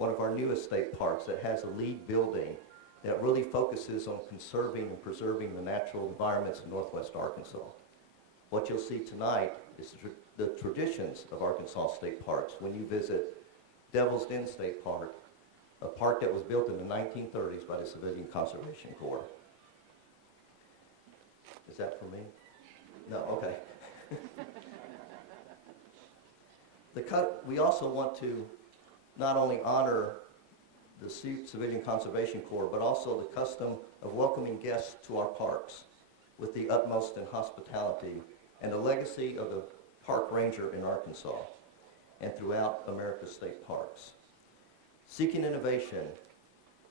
one of our newest state parks that has a lead building that really focuses on conserving and preserving the natural environments of northwest Arkansas. What you'll see tonight is the traditions of Arkansas state parks when you visit Devil's Den State Park, a park that was built in the 1930s by the Civilian Conservation Corps. Is that for me? No, okay. We also want to not only honor the Civilian Conservation Corps, but also the custom of welcoming guests to our parks with the utmost in hospitality and the legacy of the park ranger in Arkansas and throughout America's state parks. Seeking innovation,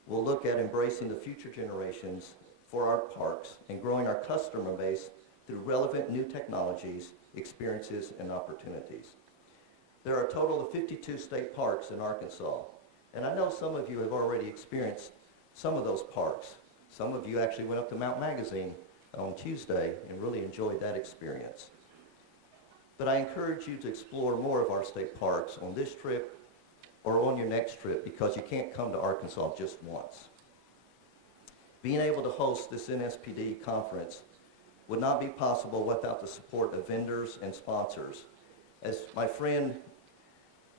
we'll look at embracing the future generations for our parks and growing our customer base through relevant new technologies, experiences, and opportunities. There are a total of 52 state parks in Arkansas, and I know some of you have already experienced some of those parks. Some of you actually went up to Mount Magazine on Tuesday and really enjoyed that experience. But I encourage you to explore more of our state parks on this trip or on your next trip, because you can't come to Arkansas just once. Being able to host this NSPD conference would not be possible without the support of vendors and sponsors. As my friend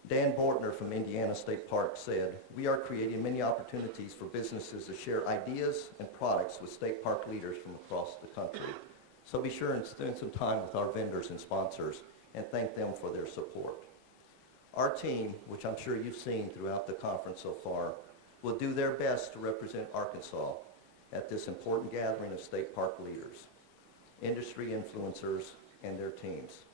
Dan Bortner from Indiana State Park said, we are creating many opportunities for businesses to share ideas and products with state park leaders from across the country. So be sure and spend some time with our vendors and sponsors and thank them for their support. Our team, which I'm sure you've seen throughout the conference so far, will do their best to represent Arkansas at this important gathering of state park leaders, industry influencers, and their teams.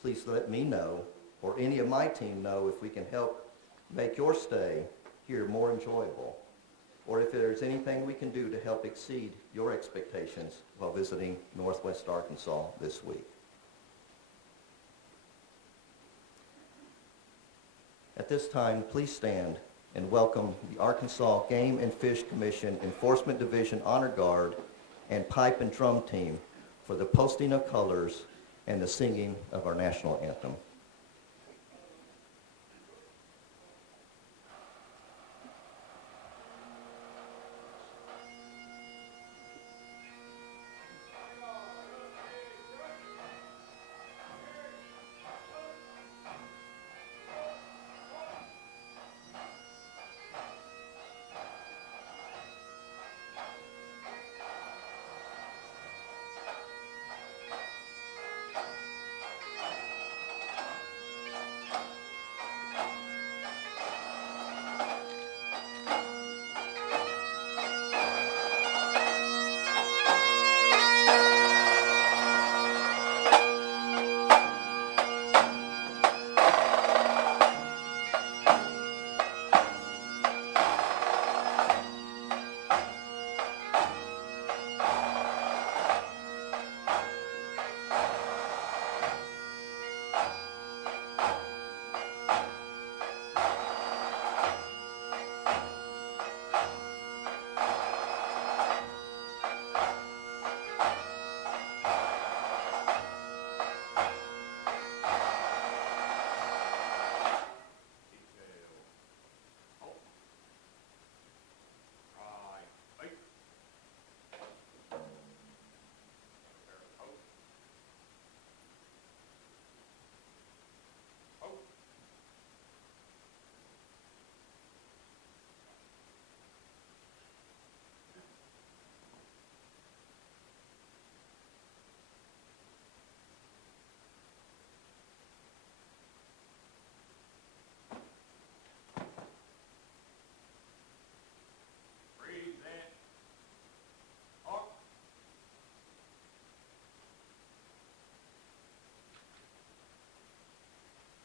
Please let me know, or any of my team know, if we can help make your stay here more enjoyable, or if there's anything we can do to help exceed your expectations while visiting Northwest Arkansas this week. At this time, please stand and welcome the Arkansas Game and Fish Commission Enforcement Division Honor Guard and Pipe and Drum Team for the posting of colors and the singing of our national anthem.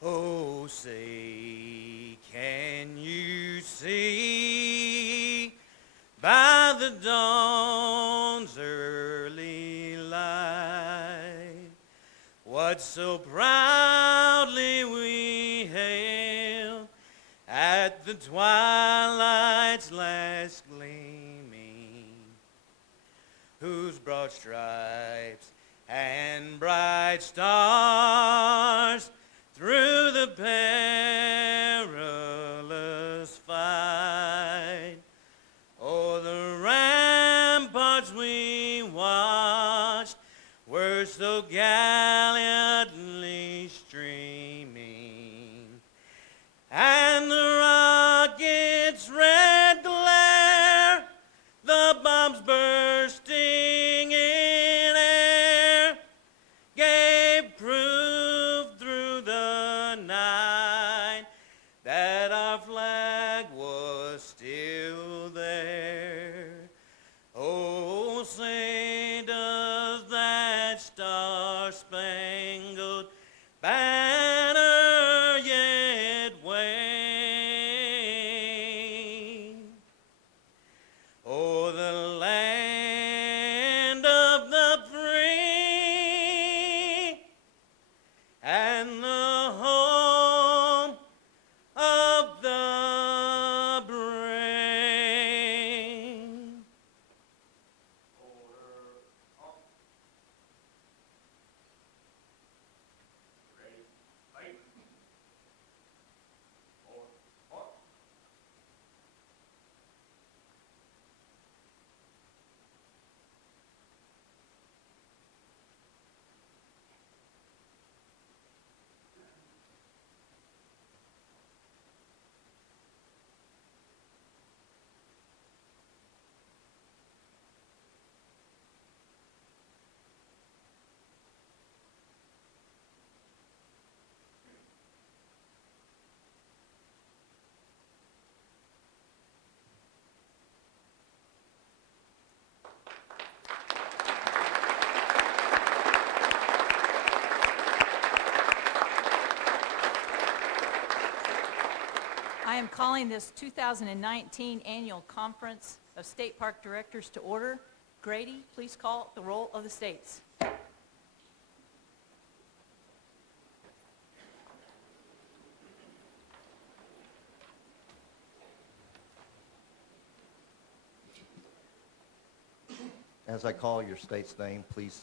Oh, say, can you see by the dawn's early light what so proudly we hailed at the twilight's last gleaming, whose broad stripes and bright stars through the perilous fight gallantly streaming, and the rocket's red glare, the bombs bursting in air, gave proof through the night that our flag was still there. Oh, say does that star-spangled banner yet wave o'er the land of the free and the home of the brave. I am calling this 2019 Annual Conference of State Park Directors to order. Grady, please call the roll of the states. As I call your state's name, please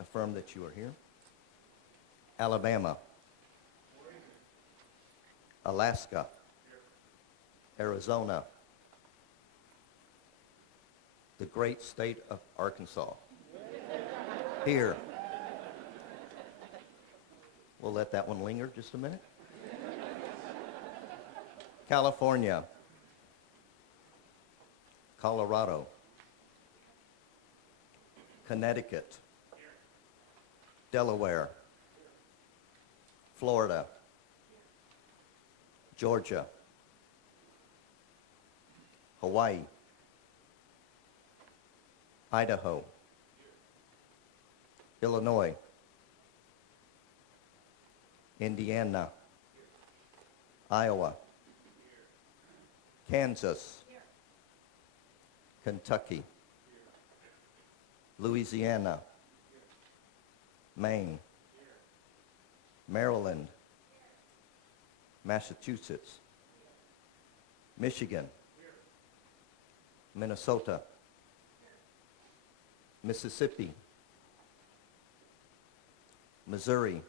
affirm that you are here. Alabama. Alaska. Arizona. The great state of Arkansas. Here. We'll let that one linger just a minute. California. Colorado. Connecticut. Delaware. Florida. Georgia. Hawaii. Idaho. Illinois. Indiana. Iowa. Kansas. Kentucky. Louisiana. Maine. Maryland. Massachusetts. Michigan. Minnesota. Mississippi. Missouri.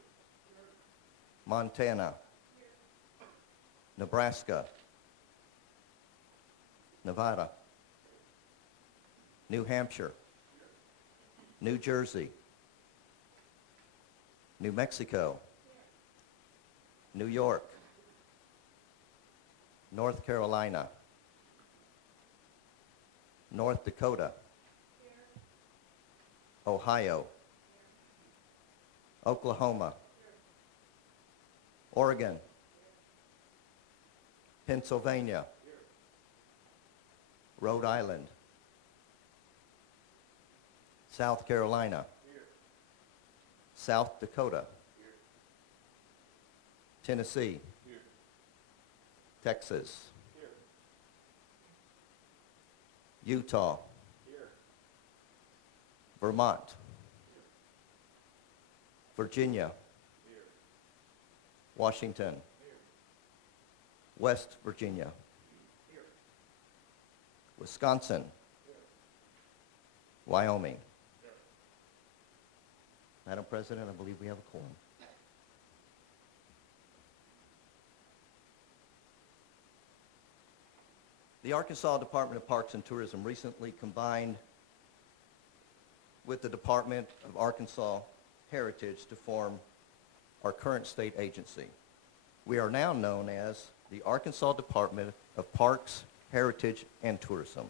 Montana. Nebraska. Nevada. New Hampshire. New Jersey. New Mexico. New York. North Carolina. North Dakota. Ohio. Oklahoma. Oregon. Pennsylvania. Rhode Island. South Carolina. South Dakota. Tennessee. Texas. Utah. Vermont. Virginia. Washington. West Virginia. Wisconsin. Wyoming. Madam President, I believe we have a quorum. The Arkansas Department of Parks and Tourism recently combined with the Department of Arkansas heritage to form our current state agency. We are now known as the Arkansas Department of Parks, Heritage, and Tourism.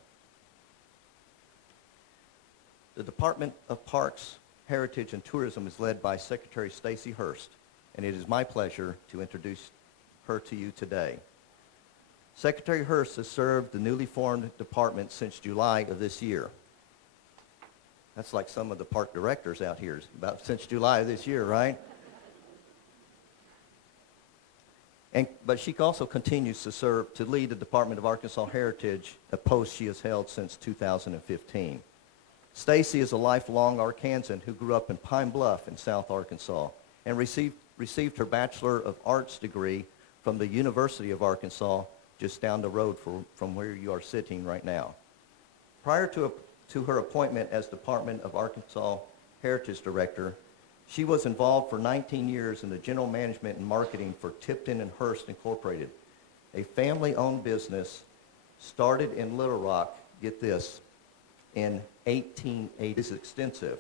The Department of Parks, Heritage, and Tourism is led by Secretary Stacey Hurst, and it is my pleasure to introduce her to you today. Secretary Hurst has served the newly formed department since July of this year. That's like some of the park directors out here, about since July of this year, right? But she also continues to lead the Department of Arkansas Heritage, a post she has held since 2015. Stacey is a lifelong Arkansan who grew up in Pine Bluff in South Arkansas and received her Bachelor of Arts degree from the University of Arkansas just down the road from where you are sitting right now. Prior to her appointment as Department of Arkansas Heritage Director, she was involved for 19 years in the general management and marketing for Tipton and Hearst Incorporated, a family-owned business started in Little Rock, get this, in 1880. It is extensive.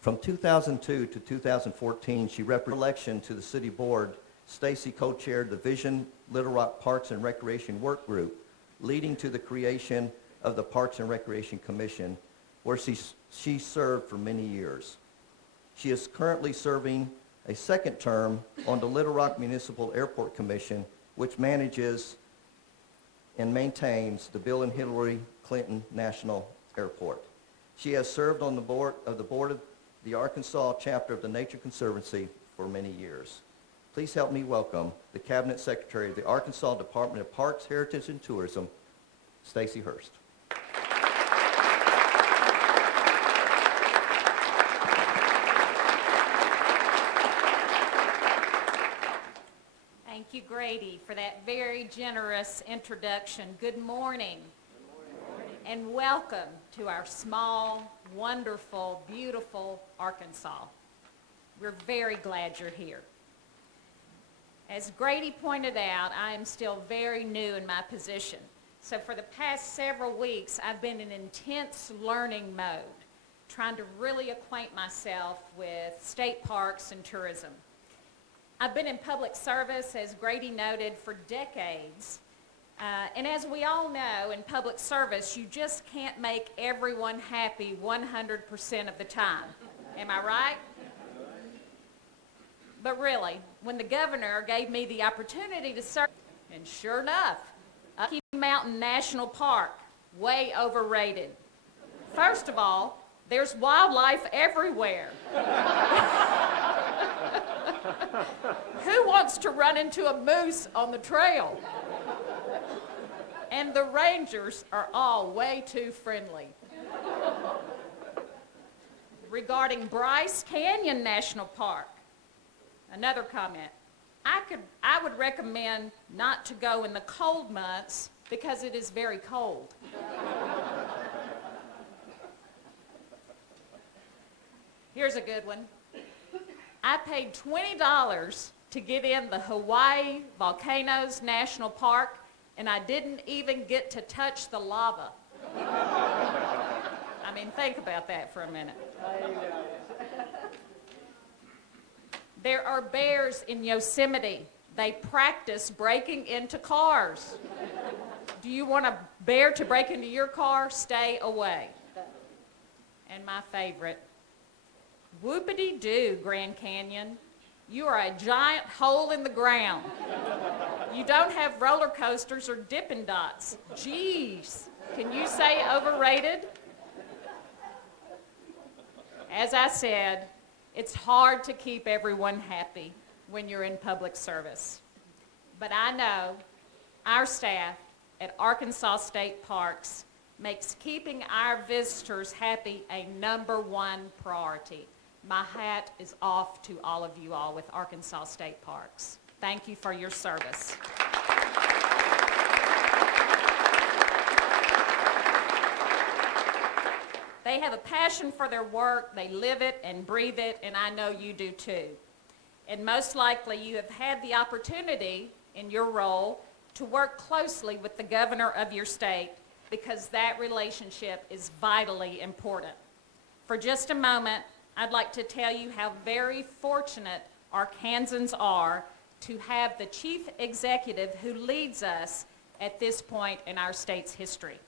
From 2002 to 2014, she represented election to the city board. Stacey co-chaired the Vision Little Rock Parks and Recreation Work Group, leading to the creation of the Parks and Recreation Commission, where she served for many years. She is currently serving a second term on the Little Rock Municipal Airport Commission, which manages and maintains the Bill and Hillary Clinton National Airport. She has served on the board of the Arkansas chapter of the Nature Conservancy for many years. Please help me welcome the Cabinet Secretary of the Arkansas Department of Parks, Heritage, and Tourism, Stacey Hurst. Thank you, Grady, for that very generous introduction. Good morning. And welcome to our small, wonderful, beautiful Arkansas. We're very glad you're here. As Grady pointed out, I am still very new in my position. So for the past several weeks, I've been in intense learning mode, trying to really acquaint myself with state parks and tourism. I've been in public service, as Grady noted, for decades. And as we all know, in public service, you just can't make everyone happy 100% of the time. Am I right? But really, when the governor gave me the opportunity to serve, and sure enough, Rocky Mountain National Park, way overrated. First of all, there's wildlife everywhere. Who wants to run into a moose on the trail? And the rangers are all way too friendly. Regarding Bryce Canyon National Park, another comment. I would recommend not to go in the cold months because it is very cold. Here's a good one. I paid $20 to get in the Hawaii Volcanoes National Park, and I didn't even get to touch the lava. I mean, think about that for a minute. There are bears in Yosemite. They practice breaking into cars. Do you want a bear to break into your car? Stay away. And my favorite, whoopity-doo, Grand Canyon. You are a giant hole in the ground. You don't have roller coasters or Dippin' Dots. Jeez, can you say overrated? As I said, it's hard to keep everyone happy when you're in public service. But I know our staff at Arkansas State Parks makes keeping our visitors happy a #1 priority. My hat is off to all of you all with Arkansas State Parks. Thank you for your service. They have a passion for their work, they live it and breathe it, and I know you do too. And most likely you have had the opportunity in your role to work closely with the governor of your state because that relationship is vitally important. For just a moment, I'd like to tell you how very fortunate Arkansans are to have the chief executive who leads us at this point in our state's history.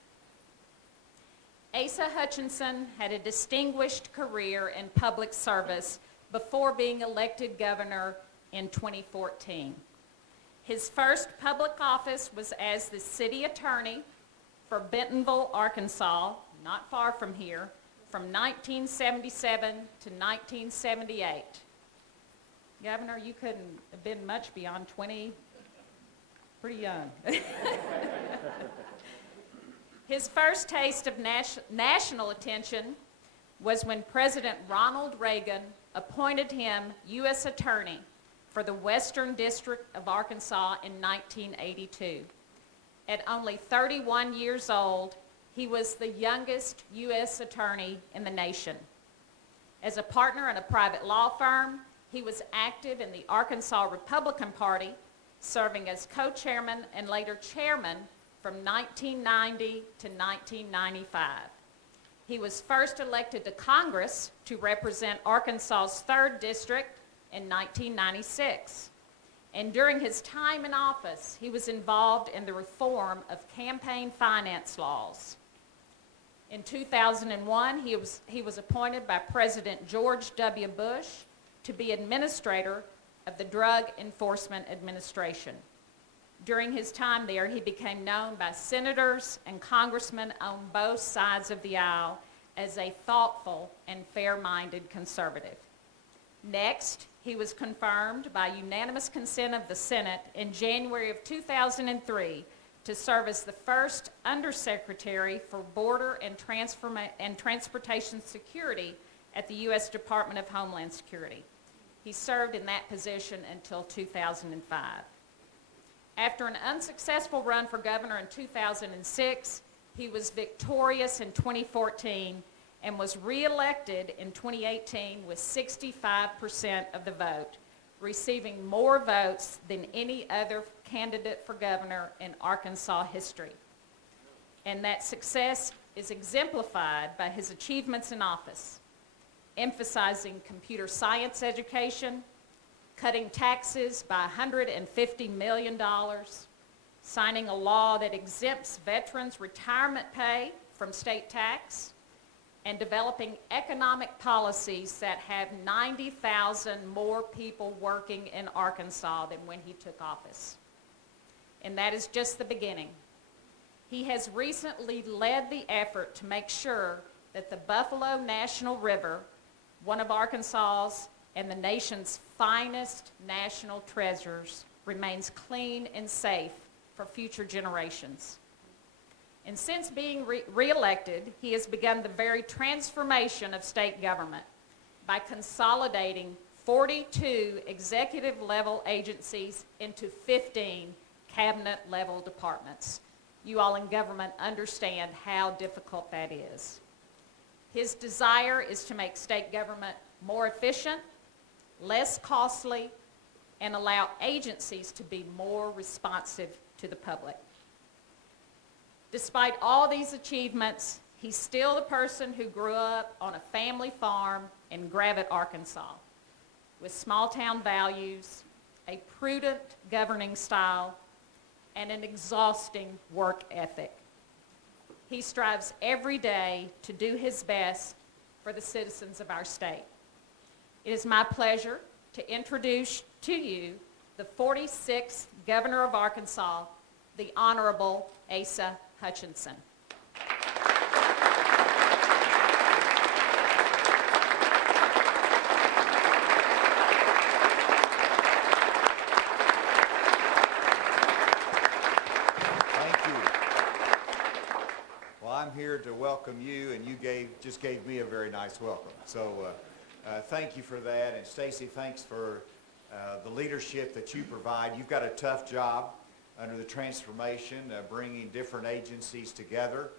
Asa Hutchinson had a distinguished career in public service before being elected governor in 2014. His first public office was as the city attorney for Bentonville, Arkansas, not far from here, from 1977 to 1978. Governor, you couldn't have been much beyond 20, pretty young. His first taste of national attention was when President Ronald Reagan appointed him U.S. Attorney for the Western District of Arkansas in 1982. At only 31 years old, he was the youngest U.S. attorney in the nation. As a partner in a private law firm, he was active in the Arkansas Republican Party, serving as co-chairman and later chairman from 1990 to 1995. He was first elected to Congress to represent Arkansas's 3rd District in 1996. And during his time in office, he was involved in the reform of campaign finance laws. In 2001, he was appointed by President George W. Bush to be administrator of the Drug Enforcement Administration. During his time there, he became known by senators and congressmen on both sides of the aisle as a thoughtful and fair-minded conservative. Next, he was confirmed by unanimous consent of the Senate in January of 2003 to serve as the first Undersecretary for Border and Transportation Security at the U.S. Department of Homeland Security. He served in that position until 2005. After an unsuccessful run for governor in 2006, he was victorious in 2014 and was reelected in 2018 with 65% of the vote, receiving more votes than any other candidate for governor in Arkansas history. And that success is exemplified by his achievements in office, emphasizing computer science education, cutting taxes by $150 million, signing a law that exempts veterans' retirement pay from state tax, and developing economic policies that have 90,000 more people working in Arkansas than when he took office. And that is just the beginning. He has recently led the effort to make sure that the Buffalo National River, one of Arkansas's and the nation's finest national treasures, remains clean and safe for future generations. And since being re-elected, he has begun the very transformation of state government by consolidating 42 executive-level agencies into 15 cabinet-level departments. You all in government understand how difficult that is. His desire is to make state government more efficient, less costly, and allow agencies to be more responsive to the public. Despite all these achievements, he's still the person who grew up on a family farm in Gravette, Arkansas, with small-town values, a prudent governing style, and an exhausting work ethic. He strives every day to do his best for the citizens of our state. It is my pleasure to introduce to you the 46th Governor of Arkansas, the Honorable Asa Hutchinson. Thank you. Well, I'm here to welcome you, and you just gave me a very nice welcome. So thank you for that. And Stacy, thanks for the leadership that you provide. You've got a tough job under the transformation, bringing different agencies together,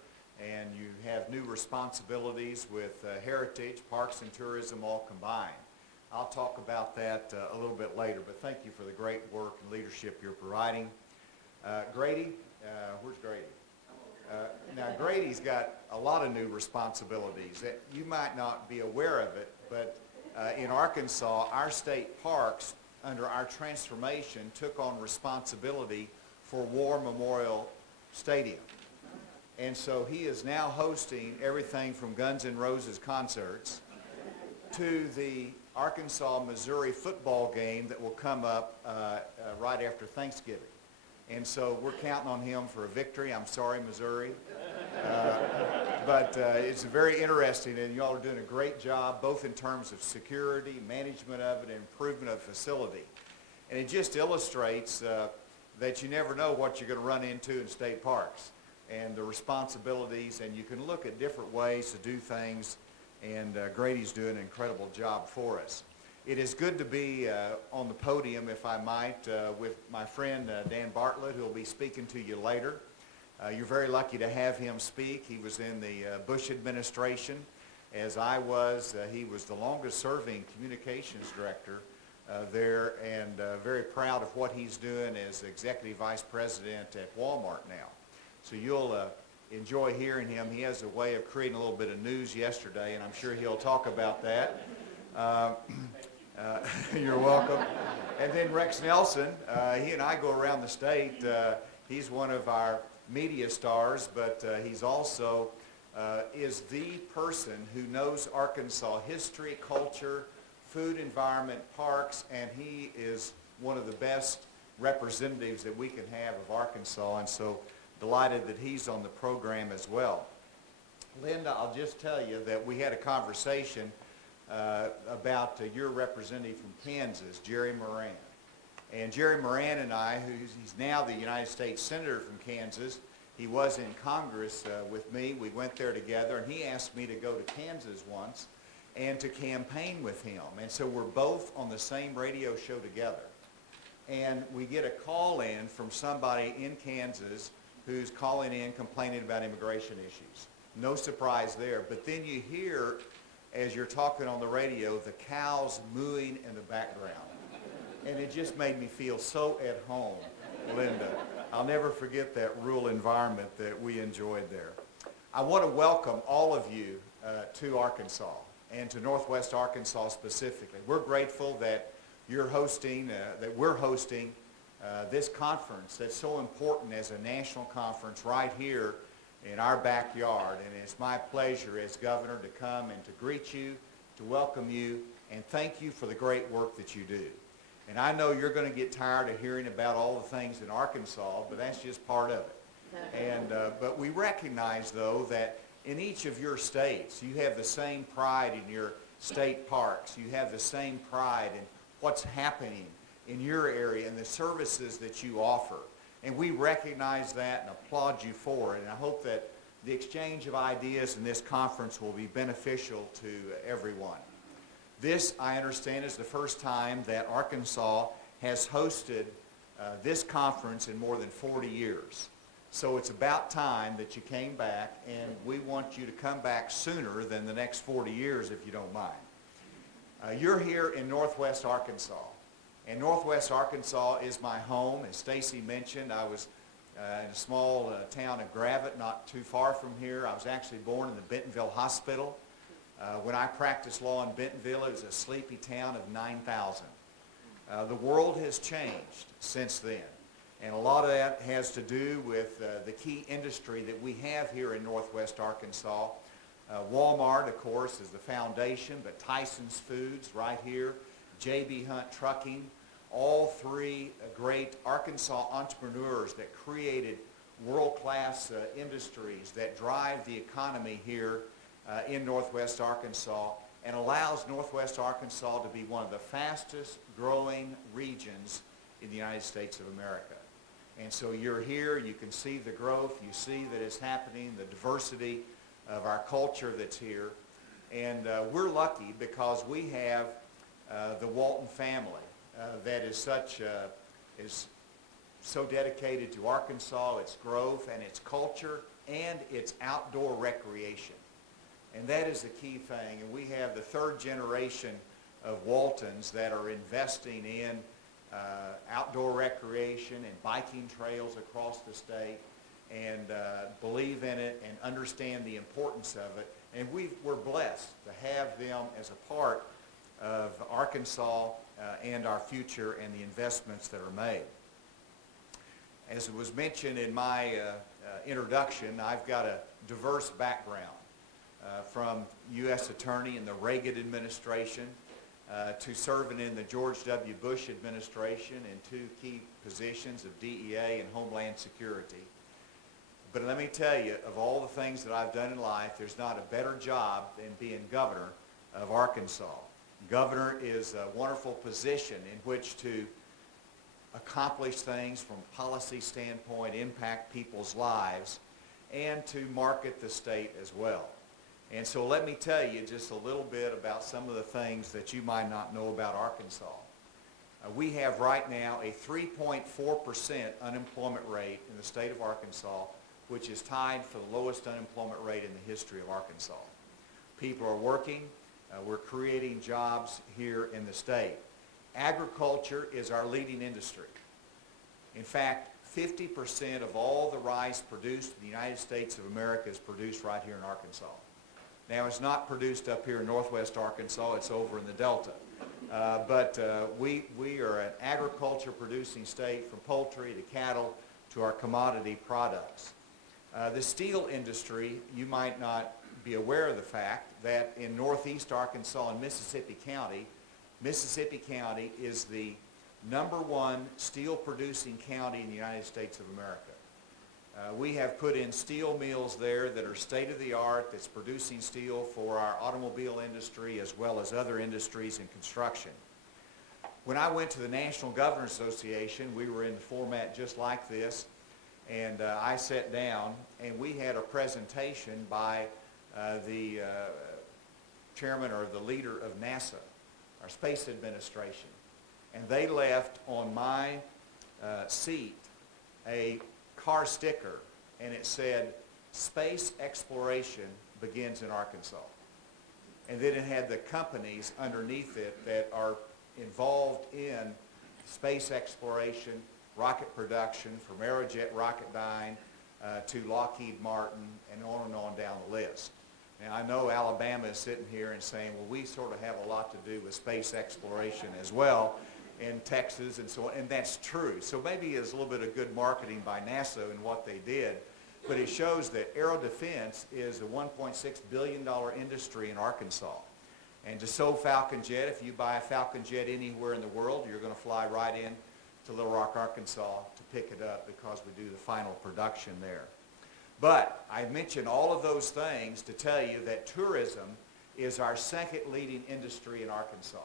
and you have new responsibilities with heritage, parks, and tourism all combined. I'll talk about that a little bit later, but thank you for the great work and leadership you're providing. Grady, where's Grady? Now, Grady's got a lot of new responsibilities that you might not be aware of it, but in Arkansas, our state parks, under our transformation, took on responsibility for War Memorial Stadium. And so he is now hosting everything from Guns N' Roses concerts to the Arkansas-Missouri football game that will come up right after Thanksgiving. And so we're counting on him for a victory. I'm sorry, Missouri. But it's very interesting, and y'all are doing a great job, both in terms of security, management of it, and improvement of facility. And it just illustrates that you never know what you're going to run into in state parks and the responsibilities, and you can look at different ways to do things, and Grady's doing an incredible job for us. It is good to be on the podium, if I might, with my friend Dan Bartlett, who will be speaking to you later. You're very lucky to have him speak. He was in the Bush administration, as I was. He was the longest-serving communications director there, and very proud of what he's doing as executive vice president at Walmart now. So you'll enjoy hearing him. He has a way of creating a little bit of news yesterday, and I'm sure he'll talk about that. You're welcome. And then Rex Nelson, he and I go around the state. He's one of our media stars, but he's also is the person who knows Arkansas history, culture, food, environment, parks, and he is one of the best representatives that we can have of Arkansas, and so delighted that he's on the program as well. Linda, I'll just tell you that we had a conversation about your representative from Kansas, Jerry Moran. And Jerry Moran and I, he's now the United States Senator from Kansas, he was in Congress with me. We went there together, and he asked me to go to Kansas once and to campaign with him. And so we're both on the same radio show together. And we get a call in from somebody in Kansas who's calling in complaining about immigration issues. No surprise there. But then you hear, as you're talking on the radio, the cows mooing in the background. And it just made me feel so at home, Linda. I'll never forget that rural environment that we enjoyed there. I want to welcome all of you to Arkansas, and to Northwest Arkansas specifically. We're grateful that you're hosting, that we're hosting this conference that's so important as a national conference right here in our backyard. And it's my pleasure as governor to come and to greet you, to welcome you, and thank you for the great work that you do. And I know you're going to get tired of hearing about all the things in Arkansas, but that's just part of it. And but we recognize, though, that in each of your states, you have the same pride in your state parks. You have the same pride in what's happening in your area and the services that you offer. And we recognize that and applaud you for it. And I hope that the exchange of ideas in this conference will be beneficial to everyone. This, I understand, is the first time that Arkansas has hosted this conference in more than 40 years. So it's about time that you came back, and we want you to come back sooner than the next 40 years, if you don't mind. You're here in Northwest Arkansas, and Northwest Arkansas is my home. As Stacy mentioned, I was in a small town of Gravett, not too far from here. I was actually born in the Bentonville Hospital. When I practiced law in Bentonville, it was a sleepy town of 9,000. The world has changed since then. And a lot of that has to do with the key industry that we have here in Northwest Arkansas. Walmart, of course, is the foundation, but Tyson's Foods right here, J.B. Hunt Trucking, all three great Arkansas entrepreneurs that created world-class industries that drive the economy here in Northwest Arkansas and allows Northwest Arkansas to be one of the fastest growing regions in the United States of America. And so you're here, you can see the growth, you see that it's happening, the diversity of our culture that's here. And we're lucky because we have the Walton family that is so dedicated to Arkansas, its growth and its culture and its outdoor recreation. And that is the key thing. And we have the third generation of Waltons that are investing in outdoor recreation and biking trails across the state. and believe in it and understand the importance of it. And we're blessed to have them as a part of Arkansas and our future and the investments that are made. As it was mentioned in my introduction, I've got a diverse background from U.S. Attorney in the Reagan administration to serving in the George W. Bush administration in 2 key positions of DEA and Homeland Security. But let me tell you, of all the things that I've done in life, there's not a better job than being governor of Arkansas. Governor is a wonderful position in which to accomplish things from a policy standpoint, impact people's lives, and to market the state as well. And so let me tell you just a little bit about some of the things that you might not know about Arkansas. We have right now a 3.4% unemployment rate in the state of Arkansas, which is tied for the lowest unemployment rate in the history of Arkansas. People are working. We're creating jobs here in the state. Agriculture is our leading industry. In fact, 50% of all the rice produced in the United States of America is produced right here in Arkansas. Now, it's not produced up here in northwest Arkansas, it's over in the Delta. But we are an agriculture-producing state, from poultry to cattle to our commodity products. The steel industry, you might not be aware of the fact that in northeast Arkansas and Mississippi County is the #1 steel-producing county in the United States of America. We have put in steel mills there that are state-of-the-art, that's producing steel for our automobile industry as well as other industries in construction. When I went to the National Governors Association, we were in the format just like this, and I sat down and we had a presentation by the chairman or the leader of NASA, our space administration, and they left on my seat a car sticker, and it said, "Space exploration begins in Arkansas." And then it had the companies underneath it that are involved in space exploration, rocket production, from Aerojet Rocketdyne to Lockheed Martin, and on down the list. Now, I know Alabama is sitting here and saying, well, we sort of have a lot to do with space exploration as well in Texas and so on, and that's true. So maybe it's a little bit of good marketing by NASA in what they did, but it shows that aero defense is a $1.6 billion industry in Arkansas. And Dassault Falcon Jet, if you buy a Falcon Jet anywhere in the world, you're going to fly right in to Little Rock, Arkansas to pick it up because we do the final production there. But I mention all of those things to tell you that tourism is our second leading industry in Arkansas.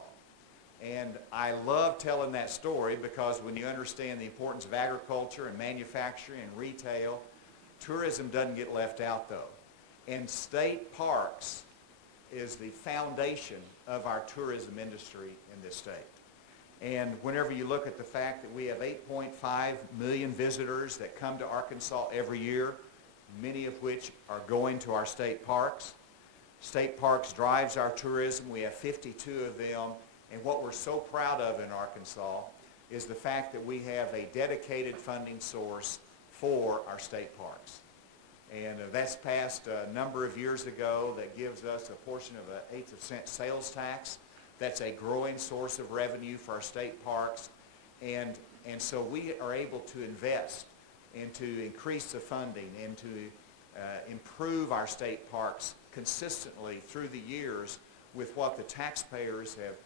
And I love telling that story because when you understand the importance of agriculture and manufacturing and retail, tourism doesn't get left out though. And state parks is the foundation of our tourism industry in this state. And whenever you look at the fact that we have 8.5 million visitors that come to Arkansas every year, many of which are going to our state parks. State parks drives our tourism. We have 52 of them. And what we're so proud of in Arkansas is the fact that we have a dedicated funding source for our state parks. And that's passed a number of years ago that gives us a portion of an 1/8 cent sales tax. That's a growing source of revenue for our state parks. And so we are able to invest and to increase the funding and to improve our state parks consistently through the years with what the taxpayers have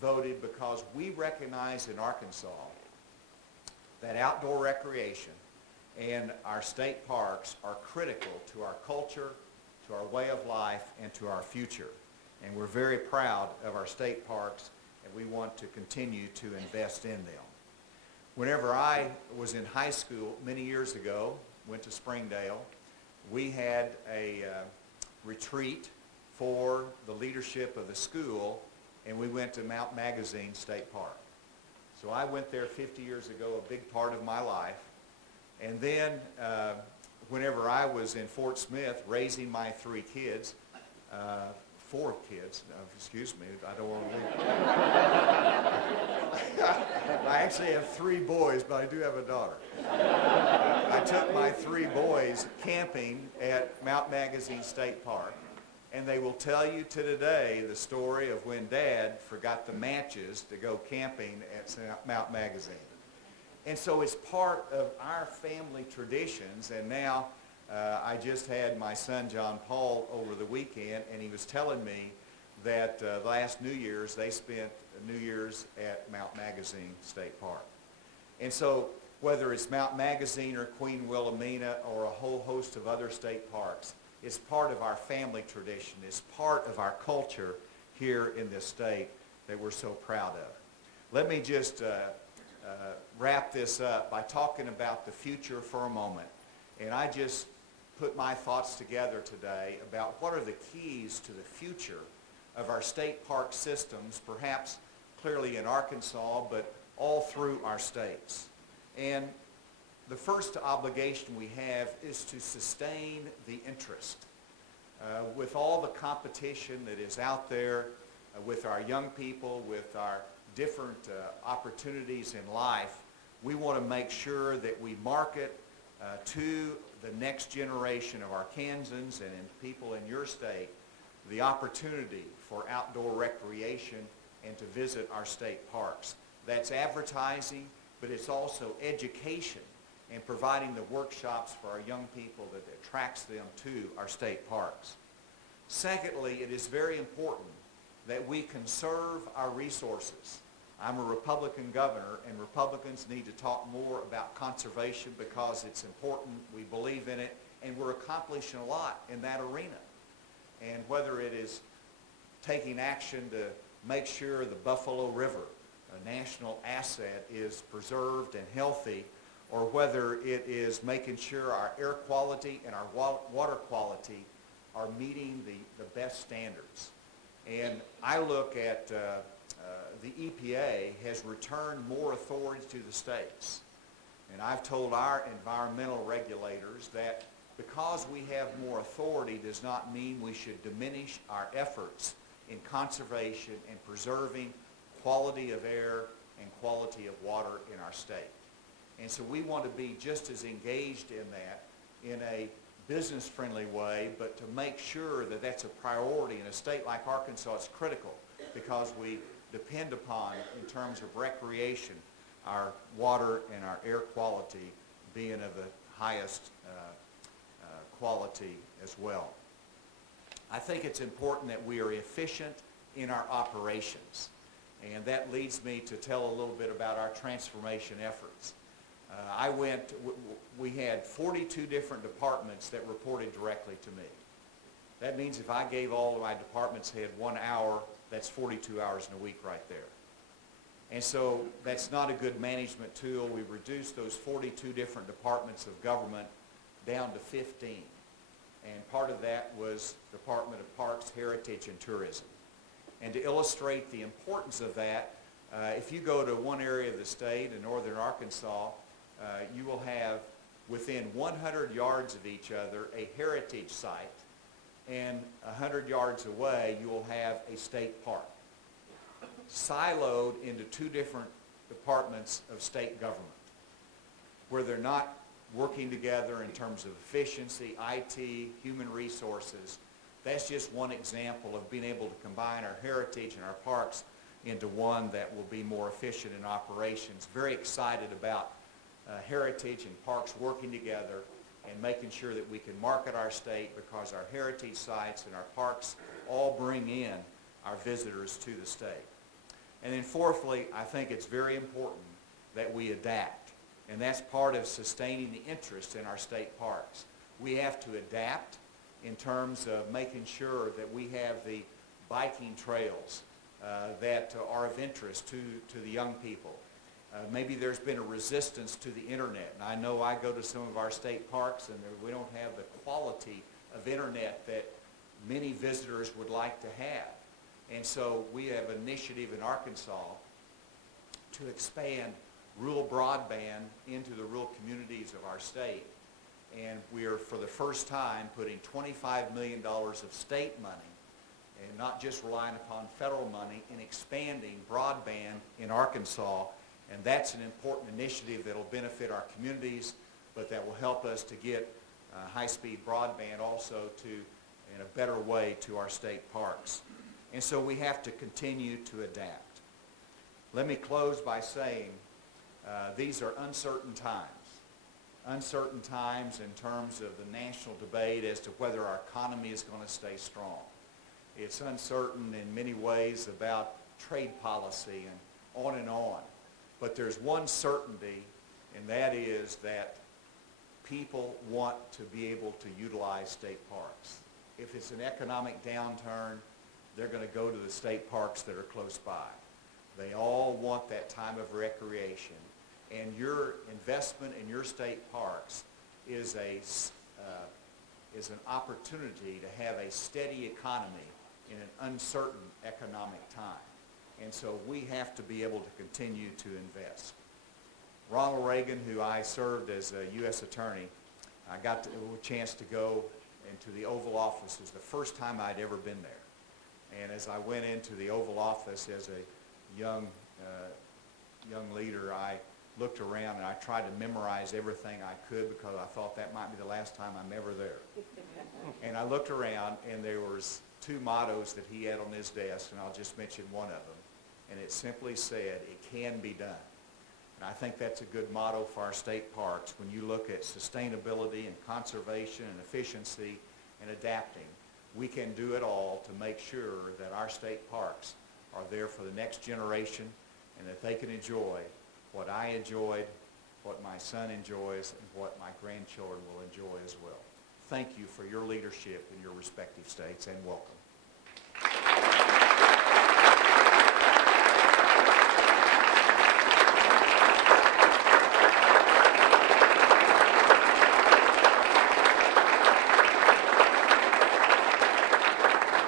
voted, because we recognize in Arkansas that outdoor recreation and our state parks are critical to our culture, to our way of life, and to our future. And we're very proud of our state parks, and we want to continue to invest in them. Whenever I was in high school many years ago, went to Springdale, we had a retreat for the leadership of the school, and we went to Mount Magazine State Park. So I went there 50 years ago, a big part of my life. And then whenever I was in Fort Smith raising my 3 kids, 4 kids, excuse me, I don't want to leave. I actually have 3 boys, but I do have a daughter. I took my 3 boys camping at Mount Magazine State Park, and they will tell you to today the story of when Dad forgot the matches to go camping at Mount Magazine. And so it's part of our family traditions, and now I just had my son John Paul over the weekend, and he was telling me that last New Year's they spent New Year's at Mount Magazine State Park. And so whether it's Mount Magazine or Queen Wilhelmina or a whole host of other state parks, it's part of our family tradition. It's part of our culture here in this state that we're so proud of. Let me just wrap this up by talking about the future for a moment. And I just put my thoughts together today about what are the keys to the future of our state park systems, perhaps clearly in Arkansas, but all through our states. And the first obligation we have is to sustain the interest. With all the competition that is out there, with our young people, with our different opportunities in life, we want to make sure that we market to the next generation of Arkansans and people in your state the opportunity for outdoor recreation and to visit our state parks. That's advertising, but it's also education and providing the workshops for our young people that attracts them to our state parks. Secondly, it is very important that we conserve our resources. I'm a Republican governor, and Republicans need to talk more about conservation because it's important, we believe in it, and we're accomplishing a lot in that arena. And whether it is taking action to make sure the Buffalo River, a national asset, is preserved and healthy, or whether it is making sure our air quality and our water quality are meeting the best standards. And I look at the EPA has returned more authority to the states. And I've told our environmental regulators that because we have more authority does not mean we should diminish our efforts in conservation and preserving quality of air and quality of water in our state. And so we want to be just as engaged in that in a business-friendly way, but to make sure that that's a priority in a state like Arkansas. It's critical because we depend upon, in terms of recreation, our water and our air quality being of the highest quality as well. I think it's important that we are efficient in our operations. And that leads me to tell a little bit about our transformation efforts. We had 42 different departments that reported directly to me. That means if I gave all of my departments head 1 hour, that's 42 hours in a week right there. And so that's not a good management tool. We reduced those 42 different departments of government down to 15. And part of that was Department of Parks, Heritage, and Tourism. And to illustrate the importance of that, if you go to one area of the state in northern Arkansas, you will have within 100 yards of each other a heritage site, and 100 yards away you will have a state park, siloed into 2 different departments of state government, where they're not working together in terms of efficiency, IT, human resources. That's just one example of being able to combine our heritage and our parks into one that will be more efficient in operations. Very excited about heritage and parks working together and making sure that we can market our state because our heritage sites and our parks all bring in our visitors to the state. And then fourthly, I think it's very important that we adapt. And that's part of sustaining the interest in our state parks. We have to adapt in terms of making sure that we have the biking trails that are of interest to the young people. Maybe there's been a resistance to the internet. And I know I go to some of our state parks and we don't have the quality of internet that many visitors would like to have. And so we have an initiative in Arkansas to expand rural broadband into the rural communities of our state. And we are, for the first time, putting $25 million of state money, and not just relying upon federal money, in expanding broadband in Arkansas. And that's an important initiative that will benefit our communities, but that will help us to get high-speed broadband also in a better way to our state parks. And so we have to continue to adapt. Let me close by saying these are uncertain times. Uncertain times in terms of the national debate as to whether our economy is going to stay strong. It's uncertain in many ways about trade policy and on. But there's one certainty, and that is that people want to be able to utilize state parks. If it's an economic downturn, they're going to go to the state parks that are close by. They all want that time of recreation. And your investment in your state parks is an opportunity to have a steady economy in an uncertain economic time. And so we have to be able to continue to invest. Ronald Reagan, who I served as a U.S. attorney, I got a chance to go into the Oval Office. It was the first time I'd ever been there. And as I went into the Oval Office as a young leader, I looked around and I tried to memorize everything I could because I thought that might be the last time I'm ever there. And I looked around and there was two mottos that he had on his desk, and I'll just mention one of them. And it simply said, "It can be done." And I think that's a good motto for our state parks. When you look at sustainability and conservation and efficiency and adapting, we can do it all to make sure that our state parks are there for the next generation and that they can enjoy what I enjoyed, what my son enjoys, and what my grandchildren will enjoy as well. Thank you for your leadership in your respective states, and welcome.